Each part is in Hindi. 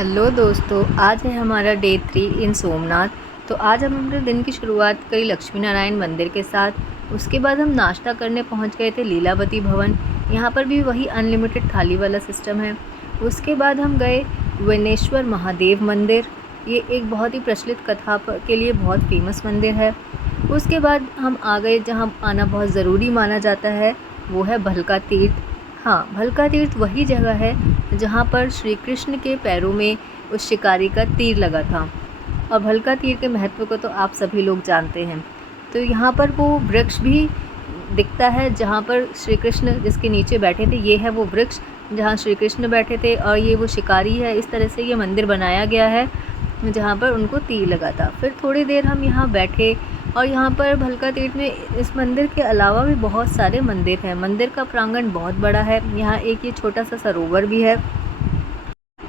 हेलो दोस्तों, आज है हमारा डे 3 इन सोमनाथ। तो आज हम अपने दिन की शुरुआत करी लक्ष्मी नारायण मंदिर के साथ। उसके बाद हम नाश्ता करने पहुंच गए थे लीलावती भवन। यहाँ पर भी वही अनलिमिटेड थाली वाला सिस्टम है। उसके बाद हम गए वनेश्वर महादेव मंदिर। ये एक बहुत ही प्रचलित कथा के लिए बहुत फेमस मंदिर है। उसके बाद हम आ गए जहाँ आना बहुत ज़रूरी माना जाता है, वो है भलका तीर्थ। हाँ, भलका तीर्थ वही जगह है जहाँ पर श्री कृष्ण के पैरों में उस शिकारी का तीर लगा था। और भलका तीर के महत्व को तो आप सभी लोग जानते हैं। तो यहाँ पर वो वृक्ष भी दिखता है जहाँ पर श्री कृष्ण जिसके नीचे बैठे थे, ये है वो वृक्ष जहाँ श्री कृष्ण बैठे थे, और ये वो शिकारी है। इस तरह से ये मंदिर बनाया गया है जहाँ पर उनको तीर लगा था। फिर थोड़ी देर हम यहाँ बैठे, और यहाँ पर भलका तीर्थ में इस मंदिर के अलावा भी बहुत सारे मंदिर हैं। मंदिर का प्रांगण बहुत बड़ा है। यहाँ एक ये छोटा सा सरोवर भी है।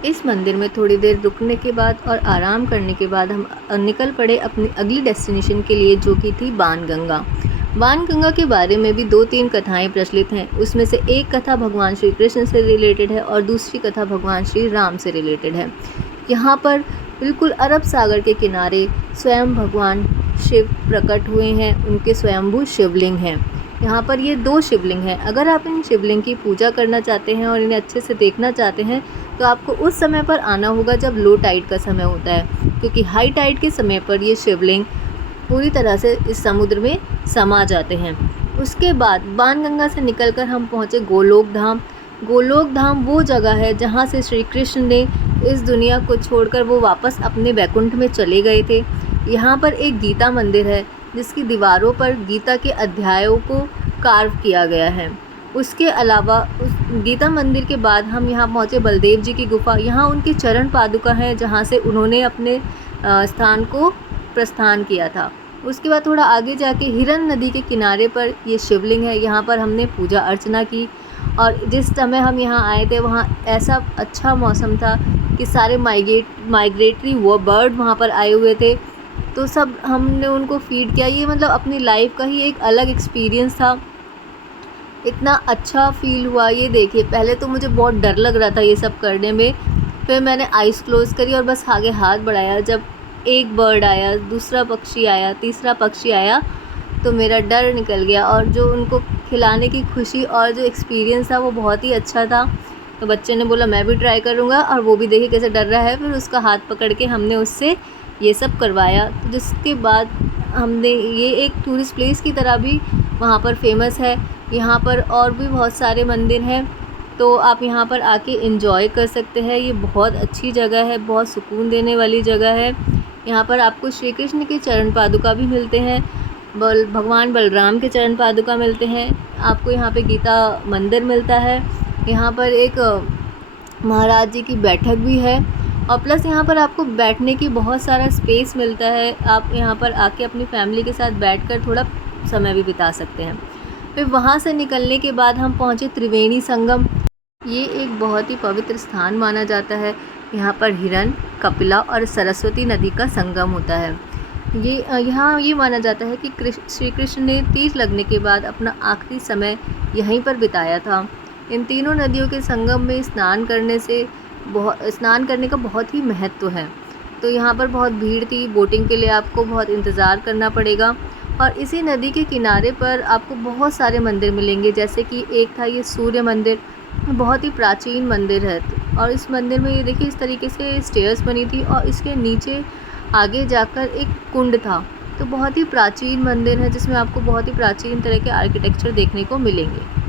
इस मंदिर में थोड़ी देर रुकने के बाद और आराम करने के बाद हम निकल पड़े अपनी अगली डेस्टिनेशन के लिए, जो कि थी बाणगंगा। बाणगंगा के बारे में भी 2-3 कथाएं प्रचलित हैं। उसमें से एक कथा भगवान श्री कृष्ण से रिलेटेड है और दूसरी कथा भगवान श्री राम से रिलेटेड है। यहाँ पर बिल्कुल अरब सागर के किनारे स्वयं भगवान शिव प्रकट हुए हैं। उनके स्वयंभू शिवलिंग हैं। यहाँ पर ये 2 शिवलिंग हैं। अगर आप इन शिवलिंग की पूजा करना चाहते हैं और इन्हें अच्छे से देखना चाहते हैं तो आपको उस समय पर आना होगा जब लो टाइड का समय होता है, क्योंकि हाई टाइड के समय पर ये शिवलिंग पूरी तरह से इस समुद्र में समा जाते हैं। उसके बाद बाणगंगा से निकलकर हम पहुँचे गोलोक धाम। गोलोक धाम वो जगह है जहाँ से श्री कृष्ण ने इस दुनिया को छोड़कर वो वापस अपने वैकुंठ में चले गए थे। यहाँ पर एक गीता मंदिर है जिसकी दीवारों पर गीता के अध्यायों को कार्व किया गया है। उसके अलावा उस गीता मंदिर के बाद हम यहाँ पहुँचे बलदेव जी की गुफा। यहाँ उनकी चरण पादुका है जहाँ से उन्होंने अपने स्थान को प्रस्थान किया था। उसके बाद थोड़ा आगे जाके हिरन नदी के किनारे पर ये शिवलिंग है। यहाँ पर हमने पूजा अर्चना की, और जिस समय हम यहाँ आए थे वहाँ ऐसा अच्छा मौसम था कि सारे माइग्रेटरी वो बर्ड वहाँ पर आए हुए थे। तो सब हमने उनको फीड किया। ये मतलब अपनी लाइफ का ही एक अलग एक्सपीरियंस था। इतना अच्छा फील हुआ, ये देखिए। पहले तो मुझे बहुत डर लग रहा था ये सब करने में। फिर मैंने आइज़ क्लोज़ करी और बस आगे हाथ बढ़ाया। जब एक बर्ड आया, दूसरा पक्षी आया, तीसरा पक्षी आया, तो मेरा डर निकल गया। और जो उनको खिलाने की खुशी और जो एक्सपीरियंस था वो बहुत ही अच्छा था। तो बच्चे ने बोला मैं भी ट्राई करूँगा, और वो भी देखिए कैसे डर रहा है। फिर उसका हाथ पकड़ के हमने उससे ये सब करवाया। तो जिसके बाद हमने ये एक टूरिस्ट प्लेस की तरह भी वहाँ पर फेमस है। यहाँ पर और भी बहुत सारे मंदिर हैं, तो आप यहाँ पर आके एंजॉय कर सकते हैं। ये बहुत अच्छी जगह है, बहुत सुकून देने वाली जगह है। यहाँ पर आपको श्री कृष्ण के चरण पादुका भी मिलते हैं, भगवान बलराम के चरण पादुका मिलते हैं। आपको यहाँ पे गीता मंदिर मिलता है। यहाँ पर एक महाराज जी की बैठक भी है, और प्लस यहाँ पर आपको बैठने की बहुत सारा स्पेस मिलता है। आप यहाँ पर आके अपनी फैमिली के साथ बैठकर थोड़ा समय भी बिता सकते हैं। फिर वहाँ से निकलने के बाद हम पहुँचे त्रिवेणी संगम। ये एक बहुत ही पवित्र स्थान माना जाता है। यहाँ पर हिरन, कपिला और सरस्वती नदी का संगम होता है। यहाँ ये माना जाता है कि श्री कृष्ण ने तीर लगने के बाद अपना आखिरी समय यहीं पर बिताया था। इन तीनों नदियों के संगम में स्नान करने का बहुत ही महत्व है। तो यहाँ पर बहुत भीड़ थी। बोटिंग के लिए आपको बहुत इंतज़ार करना पड़ेगा। और इसी नदी के किनारे पर आपको बहुत सारे मंदिर मिलेंगे, जैसे कि एक था ये सूर्य मंदिर, बहुत ही प्राचीन मंदिर है। और इस मंदिर में ये देखिए इस तरीके से स्टेयर्स बनी थी, और इसके नीचे आगे जाकर एक कुंड था। तो बहुत ही प्राचीन मंदिर है जिसमें आपको बहुत ही प्राचीन तरह के आर्किटेक्चर देखने को मिलेंगे।